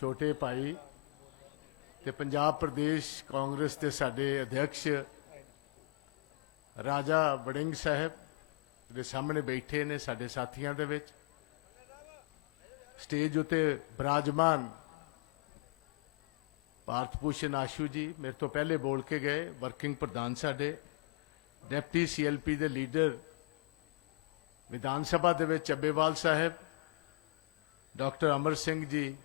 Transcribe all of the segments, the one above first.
ਛੋਟੇ ਭਾਈ ਤੇ ਪੰਜਾਬ ਪ੍ਰਦੇਸ਼ ਕਾਂਗਰਸ ਦੇ ਸਾਡੇ ਅਧਿਕਸ਼ ਰਾਜਾ ਵੜਿੰਗ ਸਾਹਿਬ ਦੇ ਸਾਹਮਣੇ ਬੈਠੇ ਨੇ ਸਾਡੇ ਸਾਥੀਆਂ ਦੇ ਵਿੱਚ। ਸਟੇਜ ਉਤੇ ਬਰਾਜਮਾਨ ਭਾਰਤ ਭੂਸ਼ਣ ਆਸ਼ੂ ਜੀ ਮੇਰੇ ਤੋਂ ਪਹਿਲੇ ਬੋਲ ਕੇ ਗਏ, ਵਰਕਿੰਗ ਪ੍ਰਧਾਨ ਸਾਡੇ। ਡਿਪਟੀ ਸੀਐਲਪੀ ਦੇ ਲੀਡਰ ਵਿਧਾਨ ਸਭਾ ਦੇ ਵਿੱਚ ਚੱਬੇਵਾਲ ਸਾਹਿਬ, ਡਾਕਟਰ ਅਮਰ ਸਿੰਘ ਜੀ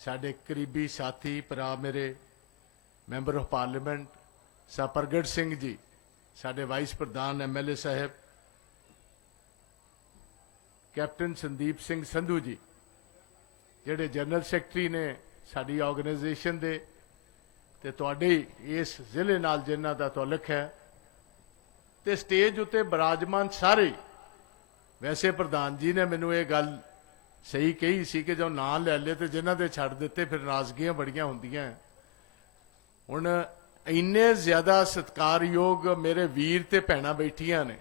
ਸਾਡੇ ਕਰੀਬੀ ਸਾਥੀ, ਭਰਾ ਮੇਰੇ, ਮੈਂਬਰ ਆਫ ਪਾਰਲੀਮੈਂਟ ਸਾ ਪ੍ਰਗਟ ਸਿੰਘ ਜੀ, ਸਾਡੇ ਵਾਈਸ ਪ੍ਰਧਾਨ ਐਮਐਲਏ ਸਾਹਿਬ, ਕੈਪਟਨ ਸੰਦੀਪ ਸਿੰਘ ਸੰਧੂ ਜੀ, ਜਿਹੜੇ ਜਨਰਲ ਸੈਕਟਰੀ ਨੇ ਸਾਡੀ ਆਰਗੇਨਾਈਜੇਸ਼ਨ ਦੇ ਤੇ ਤੁਹਾਡੇ ਇਸ ਜ਼ਿਲ੍ਹੇ ਨਾਲ ਜਿਨ੍ਹਾਂ ਦਾ ਤਾਲੁਕ ਹੈ ਤੇ ਸਟੇਜ ਉੱਤੇ ਬਰਾਜਮਾਨ ਸਾਰੇ, ਵੈਸੇ ਪ੍ਰਧਾਨ ਜੀ ਨੇ ਮੈਨੂੰ ਇਹ ਗੱਲ ਸਹੀ ਕਹੀ ਸੀ ਕਿ ਜੋ ਨਾਂ ਲੈ ਲਏ ਤੇ ਜਿਨ੍ਹਾਂ ਦੇ ਛੱਡ ਦਿੱਤੇ, ਫਿਰ ਨਾਜ਼ਗੀਆਂ ਬੜੀਆਂ ਹੁੰਦੀਆਂ। ਹੁਣ ਇੰਨੇ ਜ਼ਿਆਦਾ ਸਤਿਕਾਰਯੋਗ ਮੇਰੇ ਵੀਰ ਤੇ ਭੈਣਾਂ ਬੈਠੀਆਂ ਨੇ।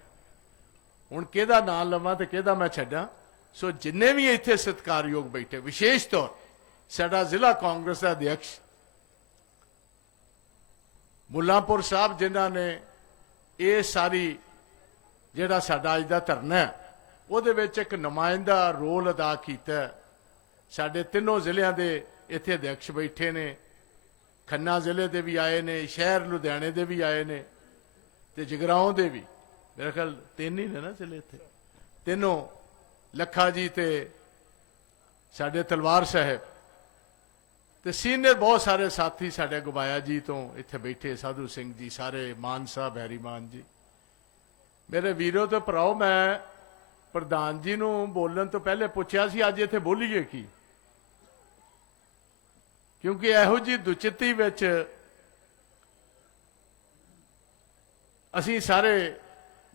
ਹੁਣ ਕਿਹਦਾ ਨਾਂ ਲਵਾਂ ਤੇ ਕਿਹਦਾ ਮੈਂ ਛੱਡਾਂ? ਸੋ ਜਿੰਨੇ ਵੀ ਇੱਥੇ ਸਤਿਕਾਰਯੋਗ ਬੈਠੇ, ਵਿਸ਼ੇਸ਼ ਤੌਰ, ਸਾਡਾ ਜ਼ਿਲ੍ਹਾ ਕਾਂਗਰਸ ਦਾ ਅਧਿਕਸ਼ ਮੁੱਲਾਂਪੁਰ ਸਾਹਿਬ ਜਿਨ੍ਹਾਂ ਨੇ ਇਹ ਸਾਰੀ ਜਿਹੜਾ ਸਾਡਾ ਅੱਜ ਦਾ ਧਰਨਾ ਹੈ ਉਹਦੇ ਵਿੱਚ ਇੱਕ ਨੁਮਾਇੰਦਾ ਰੋਲ ਅਦਾ ਕੀਤਾ। ਸਾਡੇ ਤਿੰਨੋਂ ਜ਼ਿਲ੍ਹਿਆਂ ਦੇ ਇੱਥੇ ਅਧਿਕਸ਼ ਬੈਠੇ ਨੇ। ਖੰਨਾ ਜ਼ਿਲ੍ਹੇ ਦੇ ਵੀ ਆਏ ਨੇ, ਸ਼ਹਿਰ ਲੁਧਿਆਣੇ ਦੇ ਵੀ ਆਏ ਨੇ ਤੇ ਜਗਰਾਉਂ ਦੇ ਵੀ। ਮੇਰੇ ਖਿਆਲ ਤਿੰਨ ਹੀ ਨੇ ਨਾ ਜ਼ਿਲ੍ਹੇ ਇੱਥੇ। ਤਿੰਨੋਂ ਲੱਖਾ ਜੀ ਤੇ ਸਾਡੇ ਤਲਵਾਰ ਸਾਹਿਬ। ਤੇ ਸੀਨੀਅਰ ਬਹੁਤ ਸਾਰੇ ਸਾਥੀ ਸਾਡੇ ਗੁਬਾਇਆ ਜੀ ਤੋਂ ਇੱਥੇ ਬੈਠੇ, ਸਾਧੂ ਸਿੰਘ ਜੀ, ਸਾਰੇ ਮਾਨ ਸਾਹਿਬ, ਹੈਰੀ ਮਾਨ ਜੀ। ਮੇਰੇ ਵੀਰੋ ਤੇ ਭਰਾਓ, ਮੈਂ ਪ੍ਰਧਾਨ ਜੀ ਨੂੰ ਬੋਲਣ ਤੋਂ ਪਹਿਲੇ ਪੁੱਛਿਆ ਸੀ, ਅੱਜ ਇੱਥੇ ਬੋਲੀਏ ਕੀ? ਕਿਉਂਕਿ ਇਹੋ ਜੀ ਦੁਚਿੱਤੀ ਵਿੱਚ ਅਸੀਂ ਸਾਰੇ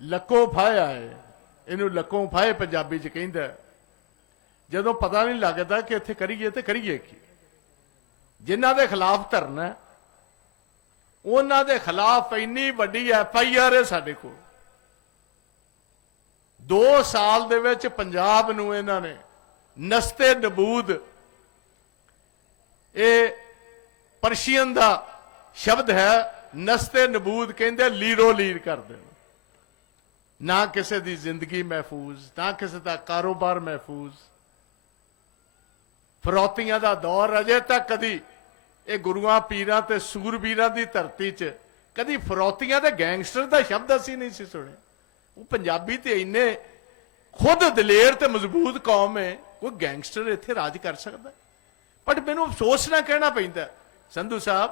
ਲੱਕੋ ਫਾਇਆ ਹੈ ਇਹਨੂੰ ਲੱਕੋ ਫਾਏ ਪੰਜਾਬੀ ਚ ਕਹਿੰਦਾ ਜਦੋਂ ਪਤਾ ਨਹੀਂ ਲੱਗਦਾ ਕਿ ਇੱਥੇ ਕਰੀਏ ਤੇ ਕਰੀਏ ਕੀ। ਜਿਨ੍ਹਾਂ ਦੇ ਖਿਲਾਫ ਧਰਨਾ ਉਹਨਾਂ ਦੇ ਖਿਲਾਫ ਇੰਨੀ ਵੱਡੀ ਐਫ ਆਈ ਆਰ ਹੈ ਸਾਡੇ ਕੋਲ। 2 ਸਾਲ ਦੇ ਵਿੱਚ ਪੰਜਾਬ ਨੂੰ ਇਹਨਾਂ ਨੇ ਨਸਤੇ ਨਬੂਦ, ਇਹ ਪਰਸ਼ੀਅਨ ਦਾ ਸ਼ਬਦ ਹੈ, ਨਸਤੇ ਨਬੂਦ ਕਹਿੰਦੇ ਲੀਰੋ ਲੀਰ ਕਰ ਦੇਣਾ ਨਾ। ਕਿਸੇ ਦੀ ਜ਼ਿੰਦਗੀ ਮਹਿਫੂਜ਼, ਨਾ ਕਿਸੇ ਦਾ ਕਾਰੋਬਾਰ ਮਹਿਫੂਜ਼। ਫਰੋਤੀਆਂ ਦਾ ਦੌਰ ਅਜੇ ਤੱਕ ਕਦੀ ਇਹ ਗੁਰੂਆਂ ਪੀਰਾਂ ਤੇ ਸੂਰਬੀਰਾਂ ਦੀ ਧਰਤੀ 'ਚ ਕਦੀ ਫਰੋਤੀਆਂ ਤੇ ਗੈਂਗਸਟਰ ਦਾ ਸ਼ਬਦ ਅਸੀਂ ਨਹੀਂ ਸੀ ਸੁਣਿਆ ਉਹ ਪੰਜਾਬੀ ਤੇ ਇੰਨੇ ਖੁਦ ਦਲੇਰ ਤੇ ਮਜ਼ਬੂਤ ਕੌਮ ਹੈ, ਕੋਈ ਗੈਂਗਸਟਰ ਇੱਥੇ ਰਾਜ ਕਰ ਸਕਦਾ। ਬਟ ਮੈਨੂੰ ਅਫਸੋਸ ਨਾ ਕਹਿਣਾ ਪੈਂਦਾ, ਸੰਧੂ ਸਾਹਿਬ,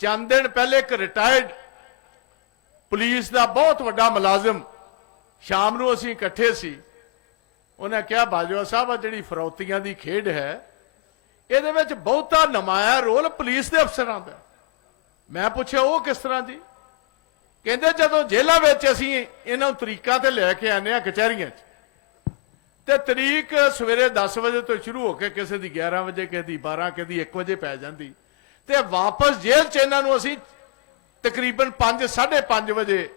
ਚੰਦ ਦਿਨ ਪਹਿਲੇ ਇੱਕ ਰਿਟਾਇਰਡ ਪੁਲਿਸ ਦਾ ਬਹੁਤ ਵੱਡਾ ਮੁਲਾਜ਼ਮ ਸ਼ਾਮ ਨੂੰ ਅਸੀਂ ਇਕੱਠੇ ਸੀ। ਉਹਨੇ ਕਿਹਾ, ਬਾਜਵਾ ਸਾਹਿਬ ਆ ਜਿਹੜੀ ਫਰੌਤੀਆਂ ਦੀ ਖੇਡ ਹੈ, ਇਹਦੇ ਵਿੱਚ ਬਹੁਤਾ ਨਮਾਇਆ ਰੋਲ ਪੁਲਿਸ ਦੇ ਅਫਸਰਾਂ ਦਾ ਮੈਂ ਪੁੱਛਿਆ, ਉਹ ਕਿਸ ਤਰ੍ਹਾਂ ਜੀ ਕਹਿੰਦੇ ਜਦੋਂ ਜੇਲ੍ਹਾਂ ਵਿੱਚ ਅਸੀਂ ਇਹਨਾਂ ਨੂੰ ਤਰੀਕਾਂ ਤੇ ਲੈ ਕੇ ਆਨੇ ਆ ਕਚਹਿਰੀਆਂ 'ਚ, ਤੇ ਤਰੀਕ ਸਵੇਰੇ 10 ਵਜੇ ਤੋਂ ਸ਼ੁਰੂ ਹੋ ਕੇ ਕਿਸੇ ਦੀ 11 ਵਜੇ, ਕਿਸੇ ਦੀ 12 ਕਿਸੇ ਦੀ 1 ਵਜੇ ਪੈ ਜਾਂਦੀ। ਤੇ ਵਾਪਸ ਜੇਲ੍ਹ 'ਚ ਇਹਨਾਂ ਨੂੰ ਅਸੀਂ ਤਕਰੀਬਨ 5 5:30 ਵਜੇ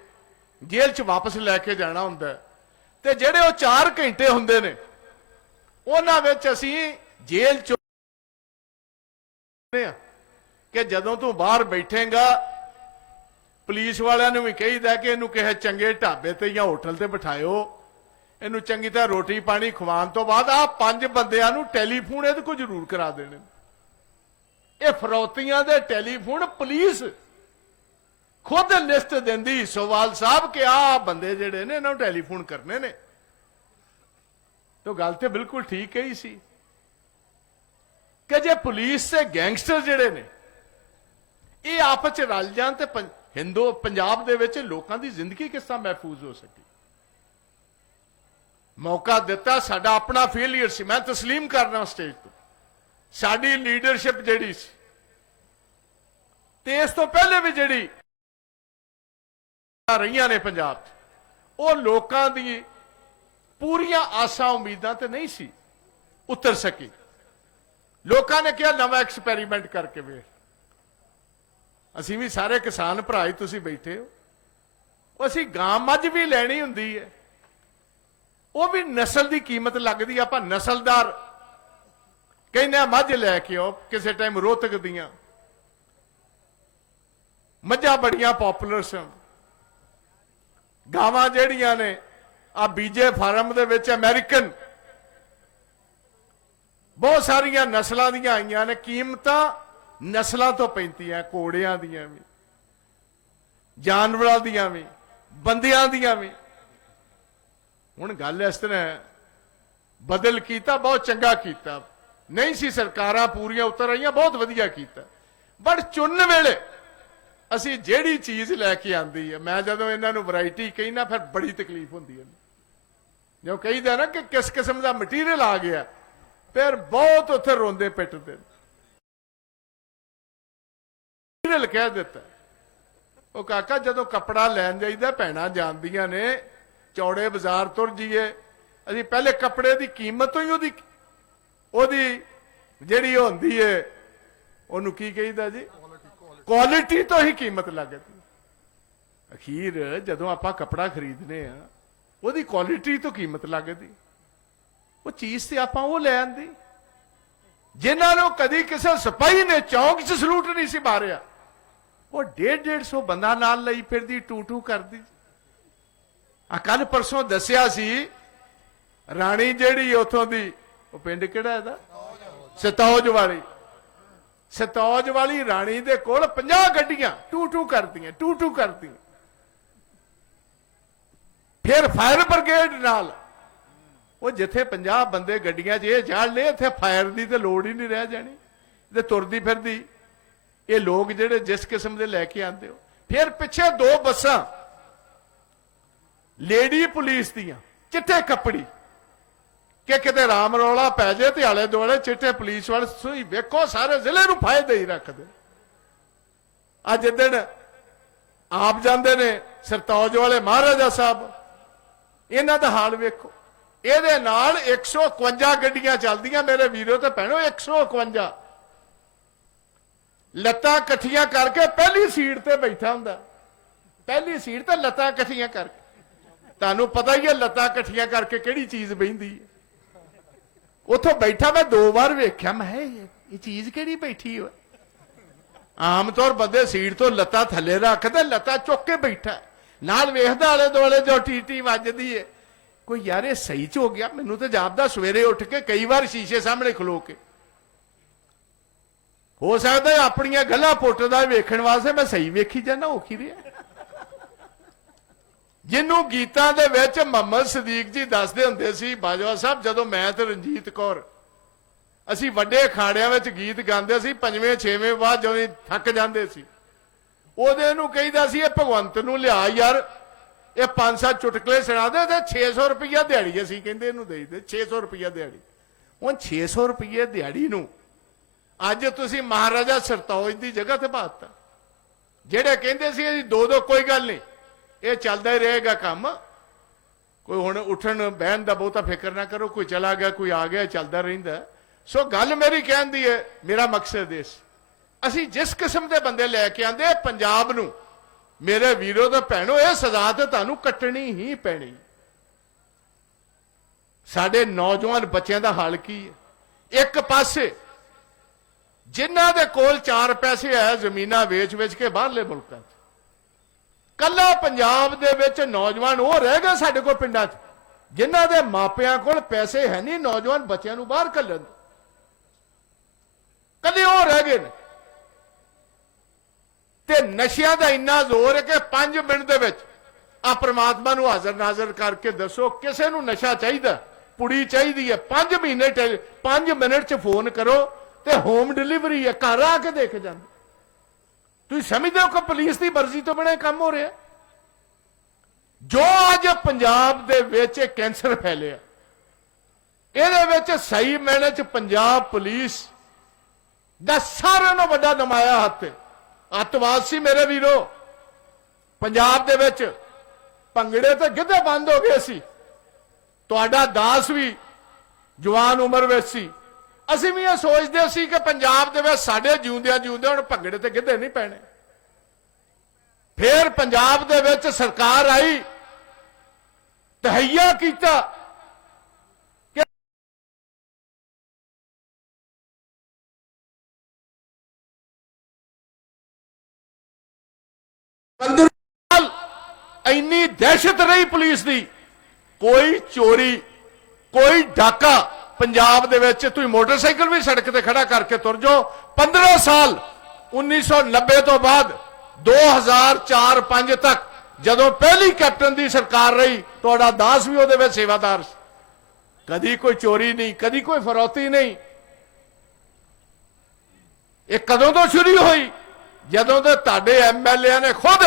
ਜੇਲ੍ਹ 'ਚ ਵਾਪਸ ਲੈ ਕੇ ਜਾਣਾ ਹੁੰਦਾ ਤੇ ਜਿਹੜੇ ਉਹ 4 ਘੰਟੇ ਹੁੰਦੇ ਨੇ, ਉਹਨਾਂ ਵਿੱਚ ਅਸੀਂ ਜੇਲ੍ਹ 'ਚ ਕਿ ਜਦੋਂ ਤੂੰ ਬਾਹਰ ਬੈਠੇਗਾ ਪੁਲਿਸ ਵਾਲਿਆਂ ਨੂੰ ਵੀ ਕਹੀਦਾ ਕਿ ਇਹਨੂੰ ਕਿਸੇ ਚੰਗੇ ਢਾਬੇ ਤੇ ਜਾਂ ਹੋਟਲ ਤੇ ਬਿਠਾਇਓ। ਇਹਨੂੰ ਚੰਗੀ ਤਰ੍ਹਾਂ ਰੋਟੀ ਪਾਣੀ ਖਵਾਉਣ ਤੋਂ ਬਾਅਦ ਆ ਪੰਜ ਬੰਦਿਆਂ ਨੂੰ ਟੈਲੀਫੋਨ ਇਹਦੇ ਕੋਲ ਜ਼ਰੂਰ ਕਰਾ ਦੇਣੇ ਇਹ ਫਰੌਤੀਆਂ ਦੇ ਟੈਲੀਫੋਨ ਪੁਲਿਸ ਖੁਦ ਲਿਸਟ ਦਿੰਦੀ। ਸੋਵਾਲ ਸਾਹਿਬ ਕਿ ਆ ਬੰਦੇ ਜਿਹੜੇ ਨੇ, ਇਹਨਾਂ ਨੂੰ ਟੈਲੀਫੋਨ ਕਰਨੇ ਨੇ। ਤਾਂ ਗੱਲ ਤੇ ਬਿਲਕੁਲ ਠੀਕ ਹੀ ਸੀ ਕਿ ਜੇ ਪੁਲਿਸ ਤੇ ਗੈਂਗਸਟਰ ਜਿਹੜੇ ਨੇ ਇਹ ਆਪਸ ਚ ਰਲ ਜਾਣ ਤੇ ਪੰ- ਹਿੰਦੂ ਪੰਜਾਬ ਦੇ ਵਿੱਚ ਲੋਕਾਂ ਦੀ ਜ਼ਿੰਦਗੀ ਕਿਸ ਤਰ੍ਹਾਂ ਮਹਿਫੂਜ਼ ਹੋ ਸਕੇ ਮੌਕਾ ਦਿੱਤਾ ਸਾਡਾ ਆਪਣਾ ਫੇਲਿਅਰ ਸੀ ਮੈਂ تسلیم ਕਰਨਾ ਸਟੇਜ ਤੋਂ ਸਾਡੀ ਲੀਡਰਸ਼ਿਪ ਜਿਹੜੀ ਸੀ ਤੇ ਇਸ ਤੋਂ ਪਹਿਲੇ ਵੀ ਜਿਹੜੀ ਰਹੀਆਂ ਨੇ ਪੰਜਾਬ 'ਚ ਉਹ ਲੋਕਾਂ ਦੀ ਪੂਰੀਆਂ ਆਸਾਂ ਉਮੀਦਾਂ ਤੇ ਨਹੀਂ ਸੀ ਉਤਰ ਸਕੀ ਲੋਕਾਂ ਨੇ ਕਿਹਾ ਨਵਾਂ ਐਕਸਪੈਰੀਮੈਂਟ ਕਰਕੇ ਵੇਖ ਅਸੀਂ ਵੀ ਸਾਰੇ ਕਿਸਾਨ ਭਰਾ ਹੀ ਤੁਸੀਂ ਬੈਠੇ ਹੋ। ਅਸੀਂ ਗਾਂ ਮੱਝ ਵੀ ਲੈਣੀ ਹੁੰਦੀ ਹੈ। ਉਹ ਵੀ ਨਸਲ ਦੀ ਕੀਮਤ ਲੱਗਦੀ ਆਪਾਂ ਨਸਲਦਾਰ ਕਹਿੰਦੇ ਆ, ਮੱਝ ਲੈ ਕੇ ਆਓ, ਕਿਸੇ ਟਾਈਮ ਰੋਹਤਕ ਦੀਆਂ। ਮੱਝਾਂ ਬੜੀਆਂ ਪਪੂਲਰ ਸਨ। ਗਾਵਾਂ ਜਿਹੜੀਆਂ ਨੇ ਆ ਬੀਜੇ ਫਾਰਮ ਦੇ ਵਿੱਚ ਅਮਰੀਕਨ ਬਹੁਤ ਸਾਰੀਆਂ ਨਸਲਾਂ ਦੀਆਂ ਆਈਆਂ ਨੇ, ਕੀਮਤਾਂ ਨਸਲਾਂ ਤੋਂ ਪੈਂਦੀਆਂ, ਘੋੜਿਆਂ ਦੀਆਂ ਵੀ, ਜਾਨਵਰਾਂ ਦੀਆਂ ਵੀ, ਬੰਦਿਆਂ ਦੀਆਂ ਵੀ। ਹੁਣ ਗੱਲ ਇਸ ਤਰ੍ਹਾਂ ਬਦਲ ਕੀਤਾ, ਬਹੁਤ ਚੰਗਾ ਕੀਤਾ। ਨਹੀਂ ਸੀ ਸਰਕਾਰਾਂ ਪੂਰੀਆਂ ਉਤਰ ਆਈਆਂ ਬਹੁਤ ਵਧੀਆ ਕੀਤਾ। ਬਟ ਚੁਣਨ ਵੇਲੇ ਅਸੀਂ ਜਿਹੜੀ ਚੀਜ਼ ਲੈ ਕੇ ਆਂਦੀ ਹੈ, ਮੈਂ ਜਦੋਂ ਇਹਨਾਂ ਨੂੰ ਵੈਰਾਈਟੀ ਕਹਿਣਾ ਫਿਰ ਬੜੀ ਤਕਲੀਫ ਹੁੰਦੀ ਹੈ। ਜੋ ਕਹੀਦਾ ਨਾ ਕਿ ਕਿਸ ਕਿਸਮ ਦਾ ਮਟੀਰੀਅਲ ਆ ਗਿਆ, ਫਿਰ ਬਹੁਤ ਉੱਥੇ ਰੋਂਦੇ ਪਿੱਟਦੇ ਨੇ। ਮਟੀਰੀਅਲ ਕਹਿ ਦਿੱਤਾ। ਉਹ ਕਾਕਾ, ਜਦੋਂ ਕੱਪੜਾ ਲੈਣ ਜਾਈਦਾ, ਭੈਣਾਂ ਜਾਂਦੀਆਂ ਨੇ, ਚੌੜੇ ਬਾਜ਼ਾਰ ਤੁਰ ਜੀਏ ਅਸੀਂ ਪਹਿਲੇ ਕੱਪੜੇ ਦੀ ਕੀਮਤ ਤੋਂ ਹੀ ਉਹਦੀ ਉਹਦੀ ਜਿਹੜੀ ਹੁੰਦੀ ਏ, ਉਹਨੂੰ ਕੀ ਕਹੀਦਾ ਜੀ? ਕੁਆਲਿਟੀ ਤੋਂ ਹੀ ਕੀਮਤ ਲੱਗਦੀ। ਅਖੀਰ ਜਦੋਂ ਆਪਾਂ ਕੱਪੜਾ ਖਰੀਦਨੇ ਆ, ਉਹਦੀ ਕੁਆਲਿਟੀ ਤੋਂ ਕੀਮਤ ਲੱਗਦੀ। ਉਹ ਚੀਜ਼ ਤੇ ਆਪਾਂ ਉਹ ਲੈ ਆਂਦੀ। ਜਿਨ੍ਹਾਂ ਨੂੰ ਕਦੀ ਕਿਸੇ ਸਿਪਾਹੀ ਨੇ ਚੌਂਕ 'ਚ ਸਲੂਟ ਨਹੀਂ ਸੀ ਮਾਰਿਆ। ਉਹ 150 ਬੰਦਾ ਨਾਲ ਲਈ ਫਿਰਦੀ ਟੂ ਟੂ ਕਰਦੀ। ਆ ਕੱਲ ਪਰਸੋਂ ਦੱਸਿਆ ਸੀ, ਰਾਣੀ ਜਿਹੜੀ ਉਥੋਂ ਦੀ, ਉਹ ਪਿੰਡ ਕਿਹੜਾ ਇਹਦਾ? ਸਤੌਜ ਵਾਲੀ। ਸਤੌਜ ਵਾਲੀ ਰਾਣੀ ਦੇ ਕੋਲ 50 ਗੱਡੀਆਂ ਟੂ ਟੂ ਕਰਦੀਆਂ ਟੂ ਟੂ ਕਰਦੀਆਂ। ਫਿਰ ਫਾਇਰ ਬ੍ਰਿਗੇਡ ਨਾਲ, ਉਹ ਜਿੱਥੇ 50 ਬੰਦੇ ਗੱਡੀਆਂ 'ਚ ਇਹ ਚੜ ਲਏ, ਇੱਥੇ ਫਾਇਰ ਦੀ ਤੇ ਲੋੜ ਹੀ ਨਹੀਂ ਰਹਿ ਜਾਣੀ। ਤੇ ਤੁਰਦੀ ਫਿਰਦੀ। ਇਹ ਲੋਕ ਜਿਹੜੇ ਜਿਸ ਕਿਸਮ ਦੇ ਲੈ ਕੇ ਆਉਂਦੇ ਹੋ। ਫਿਰ ਪਿੱਛੇ ਦੋ ਬੱਸਾਂ, ਲੇਡੀ ਪੁਲਿਸ ਦੀਆਂ, ਚਿੱਟੇ ਕੱਪੜੀ। ਕਿ ਕਿਤੇ ਰਾਮ ਰੌਲਾ ਪੈ ਜੇ ਤੇ ਆਲੇ ਦੁਆਲੇ ਚਿੱਟੇ ਪੁਲਿਸ ਵਾਲੇ ਸੂਈ ਵੇਖੋ, ਸਾਰੇ ਜ਼ਿਲ੍ਹੇ ਨੂੰ ਫਾਇਦੇ ਹੀ ਰੱਖਦੇ। ਅੱਜ ਦਿਨ ਆਪ ਜਾਂਦੇ ਨੇ ਸਰਤੌਜ ਵਾਲੇ ਮਹਾਰਾਜਾ ਸਾਹਿਬ। ਇਹਨਾਂ ਦਾ ਹਾਲ ਵੇਖੋ। ਇਹਦੇ ਨਾਲ 151 ਗੱਡੀਆਂ ਚੱਲਦੀਆਂ ਮੇਰੇ ਵੀਰੋ ਤੇ ਭੈਣੋ 151 ਲੱਤਾਂ ਇਕੱਠੀਆਂ ਕਰਕੇ ਪਹਿਲੀ ਸੀਟ ਤੇ ਬੈਠਾ ਹੁੰਦਾ। ਪਹਿਲੀ ਸੀਟ ਤੇ ਲੱਤਾਂ ਇਕੱਠੀਆਂ ਕਰਕੇ। ਤੁਹਾਨੂੰ ਪਤਾ ਹੀ ਹੈ ਲੱਤਾਂ ਇਕੱਠੀਆਂ ਕਰਕੇ ਕਿਹੜੀ ਚੀਜ਼ ਬਹਿੰਦੀ ਹੈ। ਉੱਥੋਂ ਬੈਠਾ ਮੈਂ ਦੋ ਵਾਰ ਵੇਖਿਆ, ਮੈਂ ਕਿਹਾ, ਇਹ ਚੀਜ਼ ਕਿਹੜੀ ਬੈਠੀ ਹੋਏ? ਆਮ ਤੌਰ ਬੰਦੇ ਸੀਟ ਤੋਂ ਲੱਤਾਂ ਥੱਲੇ ਰੱਖਦੇ ਲੱਤਾਂ ਚੁੱਕ ਕੇ ਬੈਠਾ। ਨਾਲ ਵੇਖਦਾ ਆਲੇ ਦੁਆਲੇ ਜੋ ਟੀਟੀ ਵੱਜਦੀ ਏ ਕੋਈ ਯਾਰ, ਇਹ ਸਹੀ ਚ ਹੋ ਗਿਆ। ਮੈਨੂੰ ਤੇ ਜਾਪਦਾ ਸਵੇਰੇ ਉੱਠ ਕੇ ਕਈ ਵਾਰ ਸ਼ੀਸ਼ੇ ਸਾਹਮਣੇ ਖਲੋ ਕੇ। ਹੋ ਸਕਦਾ ਆਪਣੀਆਂ ਗੱਲਾਂ ਪੁੱਟਦਾ ਵੇਖਣ ਵਾਸਤੇ ਮੈਂ ਸਹੀ ਵੇਖੀ ਜਾਂਦਾ ਔਖੀ ਰਿਹਾ? ਜਿਹਨੂੰ ਗੀਤਾਂ ਦੇ ਵਿੱਚ ਮੁਹੰਮਦ ਸਦੀਕ ਜੀ ਦੱਸਦੇ ਹੁੰਦੇ ਸੀ, ਬਾਜਵਾ ਸਾਹਿਬ, ਜਦੋਂ ਮੈਂ ਤੇ ਰਣਜੀਤ ਕੌਰ, ਅਸੀਂ ਵੱਡੇ ਅਖਾੜਿਆਂ ਵਿੱਚ ਗੀਤ ਗਾਉਂਦੇ ਸੀ, ਪੰਜਵੇਂ, ਛੇਵੇਂ ਬਾਅਦ ਜਦੋਂ ਥੱਕ ਜਾਂਦੇ ਸੀ। ਉਹਦੇ ਨੂੰ ਕਹਿੰਦਾ ਸੀ, ਇਹ ਭਗਵੰਤ ਨੂੰ ਲਿਆ ਯਾਰ, ਇਹ ਪੰਜ ਸੱਤ ਚੁਟਕਲੇ ਸੁਣਾ ਦੇ, ਤੇ 600 ਰੁਪਈਆ ਦਿਹਾੜੀ ਅਸੀਂ ਕਹਿੰਦੇ ਇਹਨੂੰ ਦੇਈ ਦੇ 600 ਰੁਪਈਆ ਦਿਹਾੜੀ। ਹੁਣ 600 ਰੁਪਈਏ ਦਿਹਾੜੀ ਨੂੰ ਅੱਜ ਤੁਸੀਂ ਮਹਾਰਾਜਾ ਸਰਤੋਜ ਦੀ ਜਗ੍ਹਾ ਤੇ ਬਾਤ ਜਿਹੜੇ ਕਹਿੰਦੇ ਸੀ ਅਸੀਂ ਦੋ ਦੋ ਕੋਈ ਗੱਲ ਨਹੀਂ, ਇਹ ਚੱਲਦਾ ਹੀ ਰਹੇਗਾ ਕੰਮ। ਕੋਈ ਹੁਣ ਉੱਠਣ ਬਹਿਣ ਦਾ ਬਹੁਤਾ ਫਿਕਰ ਨਾ ਕਰੋ, ਕੋਈ ਚਲਾ ਗਿਆ, ਕੋਈ ਆ ਗਿਆ, ਚੱਲਦਾ ਰਹਿੰਦਾ। ਸੋ ਗੱਲ ਮੇਰੀ ਕਹਿਣ ਦੀ ਹੈ, ਮੇਰਾ ਮਕਸਦ ਇਸ। ਅਸੀਂ ਜਿਸ ਕਿਸਮ ਦੇ ਬੰਦੇ ਲੈ ਕੇ ਆਂਦੇ ਪੰਜਾਬ ਨੂੰ, ਮੇਰੇ ਵੀਰੋ ਤੇ ਭੈਣੋ, ਇਹ ਸਜ਼ਾ ਤੇ ਤੁਹਾਨੂੰ ਕੱਟਣੀ ਹੀ ਪੈਣੀ। ਸਾਡੇ ਨੌਜਵਾਨ ਬੱਚਿਆਂ ਦਾ ਹਾਲ ਕੀ ਹੈ? ਇੱਕ ਪਾਸੇ ਜਿਨ੍ਹਾਂ ਦੇ ਕੋਲ 4 ਪੈਸੇ ਹੈ, ਜ਼ਮੀਨਾਂ ਵੇਚ-ਵੇਚ ਕੇ ਬਾਹਰਲੇ ਮੁਲਕਾਂ 'ਚ। ਕੱਲਾ ਪੰਜਾਬ ਦੇ ਵਿੱਚ ਨੌਜਵਾਨ ਉਹ ਰਹਿ ਗਏ ਸਾਡੇ ਕੋਲ ਪਿੰਡਾਂ 'ਚ। ਜਿਨ੍ਹਾਂ ਦੇ ਮਾਪਿਆਂ ਕੋਲ ਪੈਸੇ ਹੈ ਨਹੀਂ, ਨੌਜਵਾਨ ਬੱਚਿਆਂ ਨੂੰ ਬਾਹਰ ਕੱਢਣ ਦੇ। ਕੱਲੇ ਉਹ ਰਹਿ ਗਏ ਨੇ। ਤੇ ਨਸ਼ਿਆਂ ਦਾ ਇੰਨਾ ਜ਼ੋਰ ਹੈ ਕਿ 5 ਮਿੰਟ ਦੇ ਵਿੱਚ ਆ ਪ੍ਰਮਾਤਮਾ ਨੂੰ ਹਾਜ਼ਰ ਨਾਜ਼ਰ ਕਰਕੇ ਦੱਸੋ, ਕਿਸੇ ਨੂੰ ਨਸ਼ਾ ਚਾਹੀਦਾ, ਪੁੜੀ ਚਾਹੀਦੀ ਹੈ 5 ਮਹੀਨੇ 5 ਮਿੰਟ 'ਚ ਫੋਨ ਕਰੋ ਤੇ ਹੋਮ ਡਿਲੀਵਰੀ ਹੈ, ਘਰ ਆ ਕੇ ਦੇਖ ਜਾਂਦੇ। ਤੁਸੀਂ ਸਮਝਦੇ ਹੋ ਕਿ ਪੁਲਿਸ ਦੀ ਮਰਜ਼ੀ ਤੋਂ ਬਿਨਾਂ ਇਹ ਕੰਮ ਹੋ ਰਿਹਾ? ਜੋ ਅੱਜ ਪੰਜਾਬ ਦੇ ਵਿੱਚ ਇਹ ਕੈਂਸਰ ਫੈਲਿਆ ਇਹਦੇ ਵਿੱਚ ਸਹੀ ਮੈਨੇ ਚ ਪੰਜਾਬ ਪੁਲਿਸ ਦਾ ਸਾਰਿਆਂ ਨਾਲੋਂ ਵੱਡਾ ਨਮਾਇਆ ਹੱਥ ਅੱਤਵਾਦ ਸੀ ਮੇਰੇ ਵੀਰੋ। ਪੰਜਾਬ ਦੇ ਵਿੱਚ ਭੰਗੜੇ ਤੇ ਗਿੱਧੇ ਬੰਦ ਹੋ ਗਏ ਸੀ। ਤੁਹਾਡਾ ਦਾਸ ਵੀ ਜਵਾਨ ਉਮਰ ਵਿੱਚ ਸੀ। ਅਸੀਂ ਵੀ ਇਹ ਸੋਚਦੇ ਸੀ ਕਿ ਪੰਜਾਬ ਦੇ ਵਿੱਚ ਸਾਡੇ ਜਿਉਂਦਿਆਂ ਜਿਉਂਦਿਆਂ ਹੁਣ ਭੰਗੜੇ ਤੇ ਗਿੱਧੇ ਨਹੀਂ ਪੈਣੇ। ਫੇਰ ਪੰਜਾਬ ਦੇ ਵਿੱਚ ਸਰਕਾਰ ਆਈ ਤਹਈਆ ਕੀਤਾ ਇੰਨੀ ਦਹਿਸ਼ਤ ਰਹੀ ਪੁਲਿਸ ਦੀ। ਕੋਈ ਚੋਰੀ, ਕੋਈ ਡਾਕਾ ਪੰਜਾਬ ਦੇ ਵਿੱਚ ਤੁਸੀਂ ਮੋਟਰਸਾਈਕਲ ਵੀ ਸੜਕ ਤੇ ਖੜਾ ਕਰਕੇ ਤੁਰ ਜਾਓ। 15 ਸਾਲ 1990 ਤੋਂ ਬਾਅਦ 2004-5 ਤੱਕ ਜਦੋਂ ਪਹਿਲੀ ਕੈਪਟਨ ਦੀ ਸਰਕਾਰ ਰਹੀ, ਤੁਹਾਡਾ ਦਾਸ ਵੀ ਉਹਦੇ ਵਿੱਚ ਸੇਵਾਦਾਰ ਸੀ। ਕਦੀ ਕੋਈ ਚੋਰੀ ਨਹੀਂ, ਕਦੀ ਕੋਈ ਫਰੋਤੀ ਨਹੀਂ। ਇਹ ਕਦੋਂ ਤੋਂ ਸ਼ੁਰੂ ਹੋਈ? ਜਦੋਂ ਦੇ ਤੁਹਾਡੇ ਐਮਐਲਏ ਨੇ ਖੁਦ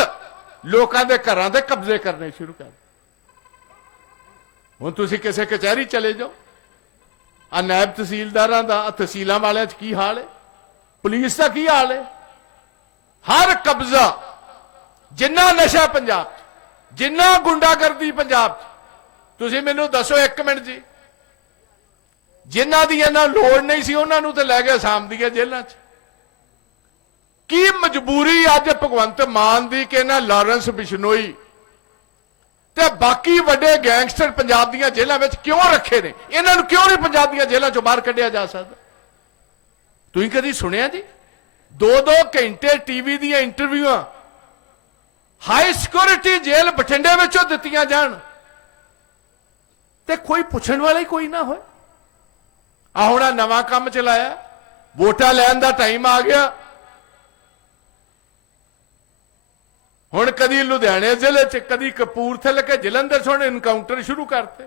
ਲੋਕਾਂ ਦੇ ਘਰਾਂ ਦੇ ਕਬਜ਼ੇ ਕਰਨੇ ਸ਼ੁਰੂ ਕਰ ਹੁਣ ਤੁਸੀਂ ਕਿਸੇ ਕਚਹਿਰੀ ਚਲੇ ਜਾਓ। ਆ ਨਾਇਬ ਤਹਿਸੀਲਦਾਰਾਂ ਦਾ ਆਹ ਤਹਿਸੀਲਾਂ ਵਾਲਿਆਂ 'ਚ ਕੀ ਹਾਲ ਹੈ ਪੁਲਿਸ ਦਾ ਕੀ ਹਾਲ ਹੈ ਹਰ ਕਬਜ਼ਾ, ਜਿੰਨਾ ਨਸ਼ਾ ਪੰਜਾਬ 'ਚ, ਜਿੰਨਾ ਗੁੰਡਾਗਰਦੀ ਪੰਜਾਬ 'ਚ, ਤੁਸੀਂ ਮੈਨੂੰ ਦੱਸੋ ਇੱਕ ਮਿੰਟ ਜੀ। ਜਿਨ੍ਹਾਂ ਦੀ ਇਹਨਾਂ ਲੋੜ ਨਹੀਂ ਸੀ, ਉਹਨਾਂ ਨੂੰ ਤੇ ਲੈ ਕੇ ਸਾਮ ਦੀਆਂ ਜੇਲ੍ਹਾਂ 'ਚ। ਕੀ ਮਜਬੂਰੀ ਅੱਜ ਭਗਵੰਤ ਮਾਨ ਦੀ ਕਿ ਇਹਨਾਂ ਲਾਰੈਂਸ ਬਿਸ਼ਨੋਈ ਤੇ ਬਾਕੀ ਵੱਡੇ ਗੈਂਗਸਟਰ ਪੰਜਾਬ ਦੀਆਂ ਜੇਲ੍ਹਾਂ ਵਿੱਚ ਕਿਉਂ ਰੱਖੇ ਨੇ? ਇਹਨਾਂ ਨੂੰ ਕਿਉਂ ਨਹੀਂ ਪੰਜਾਬ ਦੀਆਂ ਜੇਲ੍ਹਾਂ ਚੋਂ ਬਾਹਰ ਕੱਢਿਆ ਜਾ ਸਕਦਾ? ਤੁਸੀਂ ਕਦੀ ਸੁਣਿਆ ਜੀ? ਦੋ ਦੋ ਘੰਟੇ ਟੀਵੀ ਦੀਆਂ ਇੰਟਰਵਿਊਆਂ ਹਾਈ ਸਿਕਿਉਰਿਟੀ ਜੇਲ੍ਹ ਬਠਿੰਡੇ ਵਿੱਚੋਂ ਦਿੱਤੀਆਂ ਜਾਣ। ਤੇ ਕੋਈ ਪੁੱਛਣ ਵਾਲਾ ਹੀ ਕੋਈ ਨਾ ਹੋਏ। ਆ ਹੁਣ ਨਵਾਂ ਕੰਮ ਚਲਾਇਆ। ਵੋਟਾਂ ਲੈਣ ਦਾ ਟਾਈਮ ਆ ਗਿਆ। ਹੁਣ ਕਦੀ ਲੁਧਿਆਣੇ ਜ਼ਿਲ੍ਹੇ 'ਚ, ਕਦੀ ਕਪੂਰਥਲੇ ਕੇ ਜਲੰਧਰ 'ਚ ਹੁਣ ਇਨਕਾਊਂਟਰ ਸ਼ੁਰੂ ਕਰਤੇ।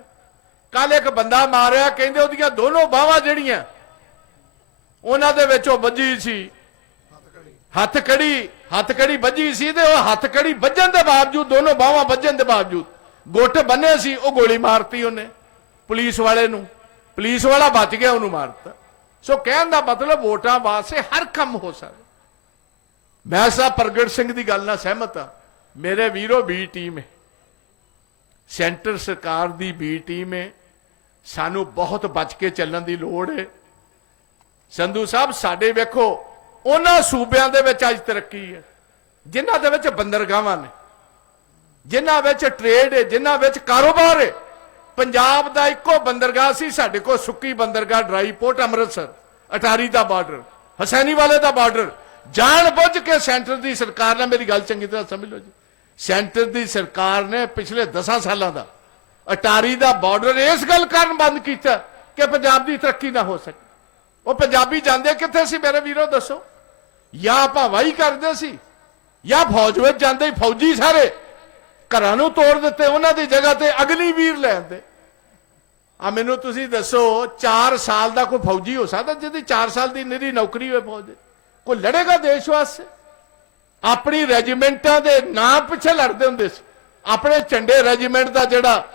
ਕੱਲ ਇੱਕ ਬੰਦਾ ਮਾਰਿਆ, ਕਹਿੰਦੇ ਉਹਦੀਆਂ ਦੋਨੋਂ ਬਾਹਾਂ ਜਿਹੜੀਆਂ, ਉਹਨਾਂ ਦੇ ਵਿੱਚ ਉਹ ਵੱਜੀ ਸੀ। ਹੱਥ ਕੜੀ ਹੱਥ ਕੜੀ ਵੱਜੀ ਸੀ ਤੇ ਉਹ ਹੱਥ ਕੜੀ ਵੱਜਣ ਦੇ ਬਾਵਜੂਦ, ਦੋਨੋਂ ਬਾਹਾਂ ਵੱਜਣ ਦੇ ਬਾਵਜੂਦ, ਗੁੱਟ ਬੰਨੇ ਸੀ, ਉਹ ਗੋਲੀ ਮਾਰਤੀ ਉਹਨੇ, ਪੁਲਿਸ ਵਾਲੇ ਨੂੰ। ਪੁਲਿਸ ਵਾਲਾ ਬਚ ਗਿਆ, ਉਹਨੂੰ ਮਾਰਤਾ। ਸੋ ਕਹਿਣ ਦਾ ਮਤਲਬ ਵੋਟਾਂ ਵਾਸਤੇ ਹਰ ਕੰਮ ਹੋ ਸਕਦਾ। ਮੈਂ ਸਾਹਿਬ ਪ੍ਰਗਟ ਸਿੰਘ ਦੀ ਗੱਲ ਨਾਲ ਸਹਿਮਤ ਆ ਮੇਰੇ ਵੀਰੋ ਬੀ ਟੀਮ ਹੈ। ਸੈਂਟਰ ਸਰਕਾਰ ਦੀ ਬੀ ਟੀਮ ਹੈ। ਸਾਨੂੰ ਬਹੁਤ ਬਚ ਕੇ ਚੱਲਣ ਦੀ ਲੋੜ ਹੈ। ਸੰਧੂ ਸਾਹਿਬ, ਸਾਡੇ ਵੇਖੋ, ਉਹਨਾਂ ਸੂਬਿਆਂ ਦੇ ਵਿੱਚ ਅੱਜ ਤਰੱਕੀ ਹੈ। ਜਿਨ੍ਹਾਂ ਦੇ ਵਿੱਚ ਬੰਦਰਗਾਹਾਂ ਨੇ। ਜਿਨ੍ਹਾਂ ਵਿੱਚ ਟ੍ਰੇਡ ਹੈ, ਜਿਨ੍ਹਾਂ ਵਿੱਚ ਕਾਰੋਬਾਰ ਹੈ। ਪੰਜਾਬ ਦਾ ਇੱਕੋ ਬੰਦਰਗਾਹ ਸੀ, ਸਾਡੇ ਕੋਲ ਸੁੱਕੀ ਬੰਦਰਗਾਹ ਡਰਾਈ ਪੋਰਟ ਅੰਮ੍ਰਿਤਸਰ, ਅਟਾਰੀ ਦਾ ਬਾਰਡਰ ਹਸੈਨੀ ਵਾਲੇ ਦਾ ਬਾਰਡਰ। ਜਾਣ ਬੁੱਝ ਕੇ ਸੈਂਟਰ ਦੀ ਸਰਕਾਰ ਨੇ ਮੇਰੀ ਗੱਲ ਚੰਗੀ ਤਰ੍ਹਾਂ ਸਮਝ ਲਓ ਜੀ। ਸੈਂਟਰ ਦੀ ਸਰਕਾਰ ਨੇ ਪਿਛਲੇ 10 ਸਾਲਾਂ ਦਾ ਅਟਾਰੀ ਦਾ ਬਾਰਡਰ ਇਸ ਗੱਲ ਕਾਰਨ ਬੰਦ ਕੀਤਾ ਕਿ ਪੰਜਾਬ ਦੀ ਤਰੱਕੀ ਨਾ ਹੋ ਸਕੇ। ਉਹ ਪੰਜਾਬੀ ਜਾਂਦੇ ਕਿੱਥੇ ਸੀ ਮੇਰੇ ਵੀਰੋ, ਦੱਸੋ? ਜਾਂ ਆਪਾਂ ਵਾਹੀ ਕਰਦੇ ਸੀ, ਜਾਂ ਫੌਜ ਵਿੱਚ ਜਾਂਦੇ ਹੀ ਫੌਜੀ ਸਾਰੇ ਘਰਾਂ ਨੂੰ ਤੋੜ ਦਿੱਤੇ, ਉਹਨਾਂ ਦੀ ਜਗ੍ਹਾ ਤੇ ਅਗਲੀ ਵੀਰ ਲੈ ਆਂਦੇ ਆ ਮੈਨੂੰ ਤੁਸੀਂ ਦੱਸੋ 4 ਸਾਲ ਦਾ ਕੋਈ ਫੌਜੀ ਹੋ ਸਕਦਾ ਜਿਹਦੀ 4 ਸਾਲ ਦੀ ਨਿਰੀ ਨੌਕਰੀ ਹੋਵੇ ਫੌਜ ਦੇ ਕੋਈ ਲੜੇਗਾ ਦੇਸ਼ ਵਾਸਤੇ? ਆਪਣੀ ਰੈਜੀਮੈਂਟਾਂ ਦੇ ਨਾਂ ਪਿੱਛੇ ਲੜਦੇ ਹੁੰਦੇ ਸੀ। ਆਪਣੇ ਝੰਡੇ ਰੈਜੀਮੈਂਟ ਦਾ ਜਿਹੜਾ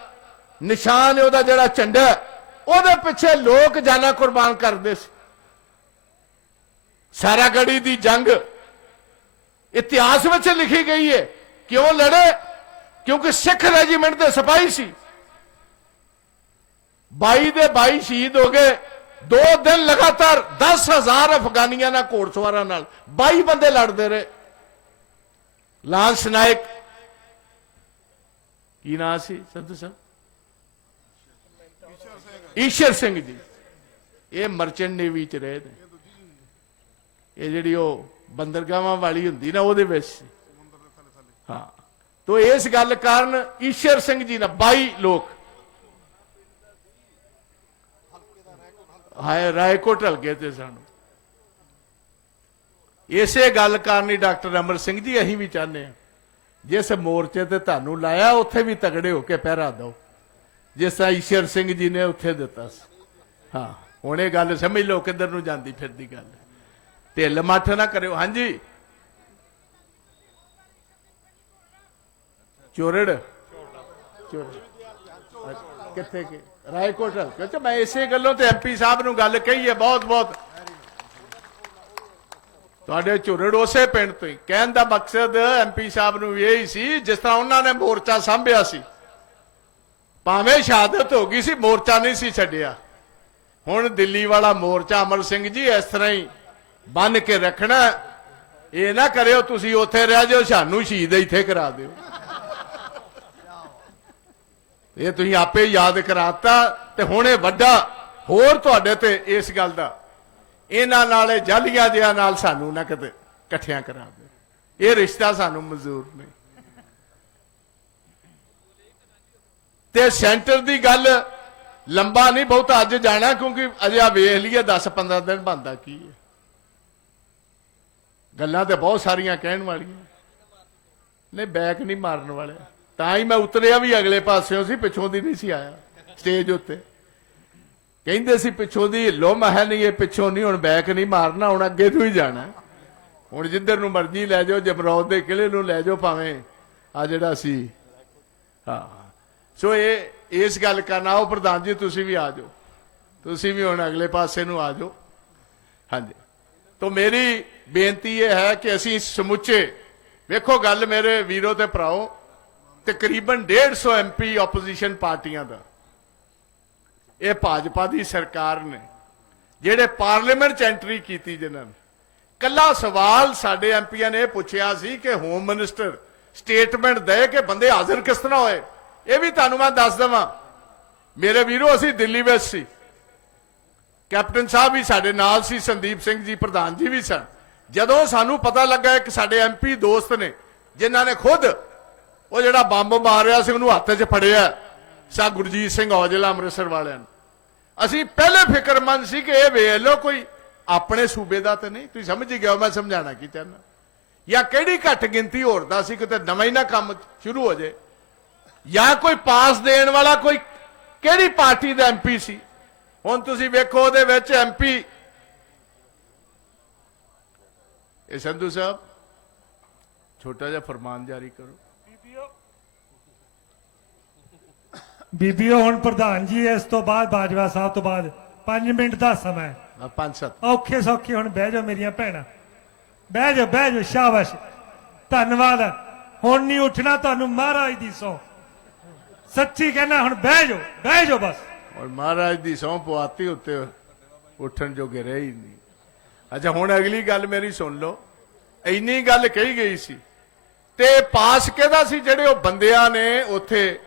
ਨਿਸ਼ਾਨ ਹੈ, ਉਹਦਾ ਜਿਹੜਾ ਝੰਡਾ ਉਹਦੇ ਪਿੱਛੇ ਲੋਕ ਜਾਨਾਂ ਕੁਰਬਾਨ ਕਰਦੇ ਸੀ। ਸਾਰਾਗੜੀ ਦੀ ਜੰਗ ਇਤਿਹਾਸ ਵਿੱਚ ਲਿਖੀ ਗਈ ਹੈ। ਕਿਉਂ ਲੜੇ? ਕਿਉਂਕਿ ਸਿੱਖ ਰੈਜੀਮੈਂਟ ਦੇ ਸਿਪਾਹੀ ਸੀ। 22 ਦੇ 22 ਸ਼ਹੀਦ ਹੋ ਗਏ। ਦੋ ਦਿਨ ਲਗਾਤਾਰ 10000 ਅਫਗਾਨੀਆਂ ਨਾਲ ਘੋੜਸਵਾਰਾਂ ਨਾਲ 22 ਬੰਦੇ ਲੜਦੇ ਰਹੇ। ਲਾਂਸ ਨਾਇਕ ਕੀ ਨਾਂ ਸੀ ਸੰਧੂ ਸਾਹਿਬ? ਈਸ਼ਰ ਸਿੰਘ ਜੀ। ਇਹ ਮਰਚੈਂਟ ਨੇਵੀ ਚ ਰਹੇ ਨੇ। ਇਹ ਜਿਹੜੀ ਉਹ ਬੰਦਰਗਾਹਾਂ ਵਾਲੀ ਹੁੰਦੀ ਨਾ, ਉਹਦੇ ਵਿੱਚ ਸੀ। ਹਾਂ। ਤੋ ਇਸ ਗੱਲ ਕਾਰਨ ਈਸ਼ਰ ਸਿੰਘ ਜੀ ਨਾਲ 22 ਲੋਕ ਹਾਏ ਰਾਏਕੋਟ ਹਲਕੇ ਤੇ ਸਾਨੂੰ। ਇਸੇ ਗੱਲ ਕਾਰਨ ਹੀ ਡਾਕਟਰ ਅਮਰ ਸਿੰਘ ਜੀ, ਅਸੀਂ ਵੀ ਚਾਹੁੰਦੇ ਹਾਂ, ਜਿਸ ਮੋਰਚੇ ਤੇ ਤੁਹਾਨੂੰ ਲਾਇਆ, ਉੱਥੇ ਵੀ ਤਗੜੇ ਹੋ ਕੇ ਪਹਿਰਾ ਦਿਓ। ਜਿਸ ਤਰ੍ਹਾਂ ਈਸ਼ਰ ਸਿੰਘ ਜੀ ਨੇ ਉੱਥੇ ਦਿੱਤਾ ਸੀ। ਹਾਂ, ਹੁਣ ਇਹ ਗੱਲ ਸਮਝ ਲਓ ਕਿੱਧਰ ਨੂੰ ਜਾਂਦੀ ਫਿਰਦੀ ਗੱਲ। ਢਿੱਲ ਮੱਠ ਨਾ ਕਰਿਓ। ਹਾਂਜੀ। ਚੋਰੜ? ਚੋਰੜ। ਕਿੱਥੇ ਕਿ ਰਾਏਕੋਟ। ਕਿਉਂਕਿ ਮੈਂ ਇਸੇ ਗੱਲੋਂ ਤੇ ਐਮਪੀ ਸਾਹਿਬ ਨੂੰ ਗੱਲ ਕਹੀ ਹੈ, ਬਹੁਤ ਬਹੁਤ। ਤੁਹਾਡੇ ਝੁਰੜ ਉਸੇ ਪਿੰਡ ਤੋਂ ਹੀ। ਕਹਿਣ ਦਾ ਮਕਸਦ ਐਮਪੀ ਸਾਹਿਬ ਨੂੰ ਇਹ ਹੀ ਸੀ, ਜਿਸ ਤਰ੍ਹਾਂ ਉਹਨਾਂ ਨੇ ਮੋਰਚਾ ਸੰਭਿਆ ਸੀ। ਭਾਵੇਂ ਸ਼ਹਾਦਤ ਹੋ ਗਈ ਸੀ, ਮੋਰਚਾ ਨਹੀਂ ਸੀ ਛੱਡਿਆ। ਹੁਣ ਦਿੱਲੀ ਵਾਲਾ ਮੋਰਚਾ ਅਮਰ ਸਿੰਘ ਜੀ ਇਸ ਤਰ੍ਹਾਂ ਹੀ ਬੰਨ ਕੇ ਰੱਖਣਾ ਇਹ ਨਾ ਕਰਿਓ, ਤੁਸੀਂ ਉੱਥੇ ਰਹਿ ਜਾਓ, ਸਾਨੂੰ ਸ਼ਹੀਦ ਇੱਥੇ ਕਰਾ ਦਿਓ। ਇਹ ਤੁਸੀਂ ਆਪੇ ਯਾਦ ਕਰਾਤਾ ਤੇ ਹੁਣ ਇਹ ਵੱਡਾ ਹੋਰ ਤੁਹਾਡੇ ਤੇ ਇਸ ਗੱਲ ਦਾ। ਇਹਨਾਂ ਨਾਲੇ ਜਲੀਆਂ ਜਿਆਂ ਨਾਲ ਸਾਨੂੰ ਨਾ ਕਿਤੇ ਇਕੱਠਿਆਂ ਕਰਾ ਦੇ। ਇਹ ਰਿਸ਼ਤਾ ਸਾਨੂੰ ਮਨਜ਼ੂਰ ਨੇ। ਤੇ ਸੈਂਟਰ ਦੀ ਗੱਲ ਲੰਬਾ ਨਹੀਂ, ਬਹੁਤਾ ਅੱਜ ਜਾਣਾ, ਕਿਉਂਕਿ ਅਜੇ ਆ ਵੇਖ ਲਈਏ 10 15 ਦਿਨ ਬੰਦਾ ਕੀ ਹੈ। ਗੱਲਾਂ ਤੇ ਬਹੁਤ ਸਾਰੀਆਂ ਕਹਿਣ ਵਾਲੀਆਂ। ਨਹੀਂ, ਬੈਕ ਨਹੀਂ ਮਾਰਨ ਵਾਲਿਆ ਤਾਂ ਹੀ ਮੈਂ ਉਤਰਿਆ ਵੀ ਅਗਲੇ ਪਾਸਿਓਂ ਸੀ, ਪਿੱਛੋਂ ਦੀ ਨਹੀਂ ਸੀ ਆਇਆ ਸਟੇਜ ਉੱਤੇ। ਕਹਿੰਦੇ ਸੀ, ਪਿੱਛੋਂ ਦੀ ਹਿੱਲੋ ਮੈਂ ਨਹੀਂ, ਇਹ ਪਿੱਛੋਂ ਨਹੀਂ, ਹੁਣ ਬੈਕ ਨਹੀਂ ਮਾਰਨਾ, ਹੁਣ ਅੱਗੇ ਤੋਂ ਹੀ ਜਾਣਾ। ਹੁਣ ਜਿੱਧਰ ਨੂੰ ਮਰਜ਼ੀ ਲੈ ਜਾਓ, ਜਮਰੌਦ ਦੇ ਕਿਲੇ ਨੂੰ ਲੈ ਜਾਓ ਭਾਵੇਂ ਆ ਜਿਹੜਾ ਸੀ। ਹਾਂ। ਸੋ ਇਹ, ਇਸ ਗੱਲ ਕਰਨਾ ਉਹ ਪ੍ਰਧਾਨ ਜੀ, ਤੁਸੀਂ ਵੀ ਆ ਜਾਓ। ਤੁਸੀਂ ਵੀ ਹੁਣ ਅਗਲੇ ਪਾਸੇ ਨੂੰ ਆ ਜਾਓ। ਹਾਂਜੀ। ਤੋਂ ਮੇਰੀ ਬੇਨਤੀ ਇਹ ਹੈ ਕਿ ਅਸੀਂ ਸਮੁੱਚੇ, ਵੇਖੋ ਗੱਲ ਮੇਰੇ ਵੀਰੋ ਤੇ ਭਰਾਓ ਤਕਰੀਬਨ 150 ਐਮਪੀ ਆਪੋਜੀਸ਼ਨ ਪਾਰਟੀਆਂ ਦਾ। ਇਹ ਭਾਜਪਾ ਦੀ ਸਰਕਾਰ ਨੇ, ਜਿਹੜੇ ਪਾਰਲੀਮੈਂਟ ਚ ਐਂਟਰੀ ਕੀਤੀ ਜਿਨ੍ਹਾਂ ਨੇ। ਕੱਲਾ ਸਵਾਲ ਸਾਡੇ ਐਮਪੀਆਂ ਨੇ ਪੁੱਛਿਆ ਸੀ ਕਿ ਹੋਮ ਮਿਨਿਸਟਰ ਸਟੇਟਮੈਂਟ ਦੇ ਕਿ ਬੰਦੇ ਹਾਜ਼ਰ ਕਿਸ ਤਰ੍ਹਾਂ ਹੋਏ? ਇਹ ਵੀ ਤੁਹਾਨੂੰ ਮੈਂ ਦੱਸ ਦਵਾਂ। ਮੇਰੇ ਵੀਰੋ, ਅਸੀਂ ਦਿੱਲੀ ਵਿੱਚ ਸੀ। ਕੈਪਟਨ ਸਾਹਿਬ ਵੀ ਸਾਡੇ ਨਾਲ ਸੀ, ਸੰਦੀਪ ਸਿੰਘ ਜੀ, ਪ੍ਰਧਾਨ ਜੀ ਵੀ ਸਨ। ਜਦੋਂ ਸਾਨੂੰ ਪਤਾ ਲੱਗਾ ਕਿ ਸਾਡੇ ਐਮਪੀ ਦੋਸਤ ਨੇ, ਜਿਨ੍ਹਾਂ ਨੇ ਖੁਦ ਉਹ ਜਿਹੜਾ ਬੰਬ ਮਾਰ ਰਿਹਾ ਸੀ, ਉਹਨੂੰ ਹੱਥ 'ਚ ਫੜਿਆ। ਸਾ ਗੁਰਜੀਤ ਸਿੰਘ ਔਜਲਾ ਅੰਮ੍ਰਿਤਸਰ ਵਾਲਿਆਂ ਨੂੰ। ਅਸੀਂ ਪਹਿਲੇ ਫਿਕਰਮੰਦ ਸੀ ਕਿ ਇਹ ਵੇਖ ਲਓ ਕੋਈ ਆਪਣੇ ਸੂਬੇ ਦਾ ਤਾਂ ਨਹੀਂ। ਤੁਸੀਂ ਸਮਝ ਹੀ ਗਿਆ ਮੈਂ ਸਮਝਾਣਾ ਕੀ ਚਾਹੁੰਦਾ। ਜਾਂ ਕਿਹੜੀ ਘੱਟ ਗਿਣਤੀ ਹੋਰ ਦਾ ਸੀ, ਕਿਤੇ ਨਵਾਂ ਹੀ ਨਾ ਕੰਮ ਸ਼ੁਰੂ ਹੋ ਜੇ ਜਾਂ ਕੋਈ ਪਾਸ ਦੇਣ ਵਾਲਾ ਕੋਈ ਕਿਹੜੀ ਪਾਰਟੀ ਦਾ ਐਮਪੀ ਸੀ? ਹੁਣ ਤੁਸੀਂ ਵੇਖੋ ਉਹਦੇ ਵਿੱਚ ਐਮਪੀ ਇਹ ਸੰਧੂ ਸਾਹਿਬ, ਛੋਟਾ ਜਿਹਾ ਫਰਮਾਨ ਜਾਰੀ ਕਰੋ। ਬੀਬੀਓ ਹੁਣ ਪ੍ਰਧਾਨ ਜੀ ਇਸ ਤੋਂ ਬਾਅਦ ਬਾਜਵਾ ਸਾਹਿਬ ਤੋਂ ਬਾਅਦ 5 ਮਿੰਟ ਦਾ ਸਮਾਂ ਹੈ। ਪੰਜ ਸੱਤ। ਔਖੇ ਸੌਖੇ ਹੁਣ ਬਹਿ ਜਾਓ ਮੇਰੀਆਂ ਭੈਣਾਂ। ਬਹਿ ਜਾਓ ਬਹਿ ਜਾਓ ਸ਼ਾਬਾਸ਼। ਧੰਨਵਾਦ। ਹੁਣ ਨਹੀਂ ਉੱਠਣਾ ਤੁਹਾਨੂੰ ਮਹਾਰਾਜ ਦੀ ਸੌ ਸੱਚੀ ਕਹਿਣਾ ਹੁਣ ਬਹਿ ਜਾਓ ਬਹਿ ਜਾਓ ਬਸ। ਔਰ ਮਹਾਰਾਜ ਦੀ ਸਹੁੰ ਪਵਾਤੀ ਉੱਤੇ ਉੱਠਣ ਜੋਗੇ ਰਹੇ ਹੀ ਨਹੀਂ। ਅੱਛਾ ਹੁਣ ਅਗਲੀ ਗੱਲ ਮੇਰੀ ਸੁਣ ਲਓ। ਇੰਨੀ ਗੱਲ ਕਹੀ ਗਈ ਸੀ। ਤੇ ਪਾਸ ਕਿਹਦਾ ਸੀ ਜਿਹੜੇ ਉਹ ਬੰਦਿਆਂ ਨੇ ਉੱਥੇ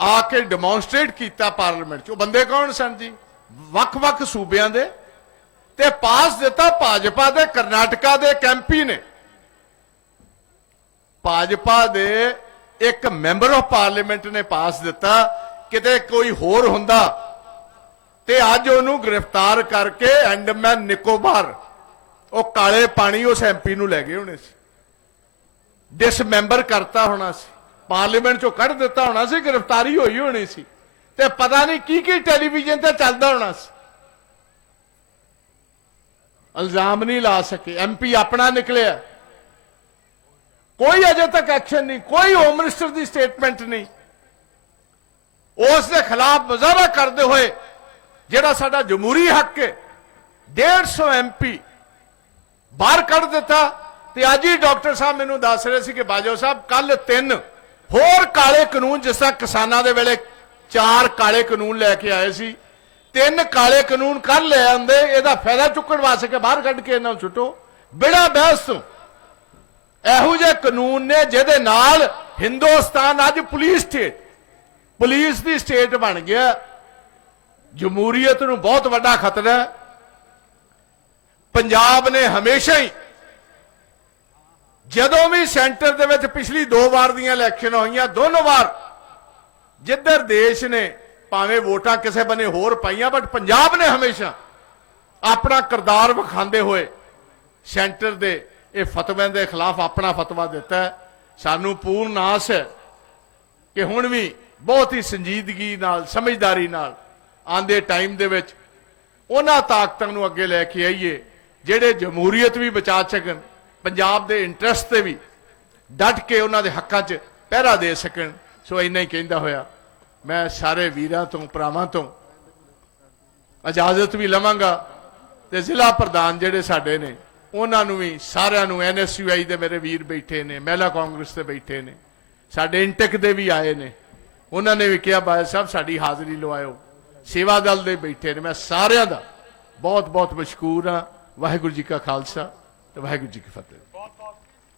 ਆ ਕੇ ਡੈਮੋਨਸਟ੍ਰੇਟ ਕੀਤਾ ਪਾਰਲੀਮੈਂਟ 'ਚ। ਉਹ ਬੰਦੇ ਕੌਣ ਸਨ ਜੀ? ਵੱਖ-ਵੱਖ ਸੂਬਿਆਂ ਦੇ। ਤੇ ਪਾਸ ਦਿੱਤਾ ਭਾਜਪਾ ਦੇ, ਕਰਨਾਟਕਾ ਦੇ ਕੈਂਪੀ ਨੇ। ਭਾਜਪਾ ਦੇ ਇੱਕ ਮੈਂਬਰ ਆਫ ਪਾਰਲੀਮੈਂਟ ਨੇ ਪਾਸ ਦਿੱਤਾ। ਕਿਤੇ ਕੋਈ ਹੋਰ ਹੁੰਦਾ। ਤੇ ਅੱਜ ਉਹਨੂੰ ਗ੍ਰਿਫਤਾਰ ਕਰਕੇ ਐਂਡਮੈਨ ਨਿਕੋਬਾਰ, ਉਹ ਕਾਲੇ ਪਾਣੀ ਉਸ ਐਮਪੀ ਨੂੰ ਲੈ ਗਏ ਹੋਣੇ ਸੀ। ਡਿਸਮੈਂਬਰ ਕਰਤਾ ਹੋਣਾ ਸੀ। ਪਾਰਲੀਮੈਂਟ ਚੋਂ ਕੱਢ ਦਿੱਤਾ ਹੋਣਾ ਸੀ, ਗ੍ਰਿਫਤਾਰੀ ਹੋਈ ਹੋਣੀ ਸੀ। ਤੇ ਪਤਾ ਨਹੀਂ ਕੀ ਕੀ ਟੈਲੀਵਿਜ਼ਨ ਤੇ ਚੱਲਦਾ ਹੋਣਾ ਸੀ। ਇਲਜ਼ਾਮ ਨਹੀਂ ਲਾ ਸਕੇ। ਐਮਪੀ ਆਪਣਾ ਨਿਕਲਿਆ। ਕੋਈ ਅਜੇ ਤੱਕ ਐਕਸ਼ਨ ਨਹੀਂ, ਕੋਈ ਹੋਮ ਮਿਨਿਸਟਰ ਦੀ ਸਟੇਟਮੈਂਟ ਨਹੀਂ। ਉਸ ਦੇ ਖਿਲਾਫ ਮੁਜ਼ਾਹਰਾ ਕਰਦੇ ਹੋਏ, ਜਿਹੜਾ ਸਾਡਾ ਜਮਹੂਰੀ ਹੱਕ ਹੈ 150 ਐਮਪੀ ਬਾਹਰ ਕੱਢ ਦਿੱਤਾ। ਤੇ ਅੱਜ ਹੀ ਡਾਕਟਰ ਸਾਹਿਬ ਮੈਨੂੰ ਦੱਸ ਰਹੇ ਸੀ ਕਿ ਬਾਜੋ ਸਾਹਿਬ ਕੱਲ ਤਿੰਨ ਹੋਰ ਕਾਲੇ ਕਾਨੂੰਨ, ਜਿਸ ਤਰ੍ਹਾਂ ਕਿਸਾਨਾਂ ਦੇ ਵੇਲੇ ਚਾਰ ਕਾਲੇ ਕਾਨੂੰਨ ਲੈ ਕੇ ਆਏ ਸੀ, ਤਿੰਨ ਕਾਲੇ ਕਾਨੂੰਨ ਕਰ ਲੈ ਆਂਦੇ, ਇਹਦਾ ਫਾਇਦਾ ਚੁੱਕਣ ਵਾਸਤੇ ਬਾਹਰ ਕੱਢ ਕੇ ਇਹਨਾਂ ਨੂੰ ਛੁੱਟੋ ਬਿੜਾ ਬਹਿਸ ਤੋਂ। ਇਹੋ ਜਿਹੇ ਕਾਨੂੰਨ ਨੇ ਜਿਹਦੇ ਨਾਲ ਹਿੰਦੁਸਤਾਨ ਅੱਜ ਪੁਲਿਸ ਸਟੇਟ ਪੁਲਿਸ ਦੀ ਸਟੇਟ ਬਣ ਗਿਆ। ਜਮਹੂਰੀਅਤ ਨੂੰ ਬਹੁਤ ਵੱਡਾ ਖਤਰਾ ਹੈ। ਪੰਜਾਬ ਨੇ ਹਮੇਸ਼ਾ ਹੀ ਜਦੋਂ ਵੀ ਸੈਂਟਰ ਦੇ ਵਿੱਚ ਪਿਛਲੀ ਦੋ ਵਾਰ ਦੀਆਂ ਇਲੈਕਸ਼ਨ ਹੋਈਆਂ, ਦੋਨੋਂ ਵਾਰ ਜਿੱਧਰ ਦੇਸ਼ ਨੇ ਭਾਵੇਂ ਵੋਟਾਂ ਕਿਸੇ ਬਨੇ ਹੋਰ ਪਾਈਆਂ ਬਟ ਪੰਜਾਬ ਨੇ ਹਮੇਸ਼ਾ ਆਪਣਾ ਕਿਰਦਾਰ ਵਿਖਾਉਂਦੇ ਹੋਏ ਸੈਂਟਰ ਦੇ ਇਹ ਫਤਵਿਆਂ ਦੇ ਖਿਲਾਫ ਆਪਣਾ ਫਤਵਾ ਦਿੱਤਾ ਹੈ। ਸਾਨੂੰ ਪੂਰਨ ਆਸ ਹੈ ਕਿ ਹੁਣ ਵੀ ਬਹੁਤ ਹੀ ਸੰਜੀਦਗੀ ਨਾਲ, ਸਮਝਦਾਰੀ ਨਾਲ ਆਂਦੇ ਟਾਈਮ ਦੇ ਵਿੱਚ ਉਹਨਾਂ ਤਾਕਤਾਂ ਨੂੰ ਅੱਗੇ ਲੈ ਕੇ ਆਈਏ, ਜਿਹੜੇ ਜਮਹੂਰੀਅਤ ਵੀ ਬਚਾ ਸਕਣ। ਪੰਜਾਬ ਦੇ ਇੰਟਰਸਟ ਤੇ ਵੀ ਡਟ ਕੇ ਉਹਨਾਂ ਦੇ ਹੱਕਾਂ 'ਚ ਪਹਿਰਾ ਦੇ ਸਕਣ। ਸੋ ਇੰਨਾ ਹੀ ਕਹਿੰਦਾ ਹੋਇਆ। ਮੈਂ ਸਾਰੇ ਵੀਰਾਂ ਤੋਂ, ਭਰਾਵਾਂ ਤੋਂ ਇਜਾਜ਼ਤ ਵੀ ਲਵਾਂਗਾ ਤੇ ਜ਼ਿਲ੍ਹਾ ਪ੍ਰਧਾਨ ਜਿਹੜੇ ਸਾਡੇ ਨੇ, ਉਹਨਾਂ ਨੂੰ ਵੀ, ਸਾਰਿਆਂ ਨੂੰ ਐਨਐਸਯੂਆਈ ਦੇ ਮੇਰੇ ਵੀਰ ਬੈਠੇ ਨੇ, ਮਹਿਲਾ ਕਾਂਗਰਸ ਤੇ ਬੈਠੇ ਨੇ, ਸਾਡੇ ਇੰਟਕ ਦੇ ਵੀ ਆਏ ਨੇ। ਉਹਨਾਂ ਨੇ ਵੀ ਕਿਹਾ ਬਾਈ ਸਾਹਿਬ, ਸਾਡੀ ਹਾਜ਼ਰੀ ਲਵਾਇਓ। ਸੇਵਾ ਦਲ ਦੇ ਬੈਠੇ ਨੇ। ਮੈਂ ਸਾਰਿਆਂ ਦਾ ਬਹੁਤ ਬਹੁਤ ਮਸ਼ਕੂਰ ਹਾਂ। ਵਾਹਿਗੁਰੂ ਜੀ ਕਾ ਖਾਲਸਾ। ਵਾਹਿਗੁਰੂ ਜੀ ਕੀ ਫਤਿਹ।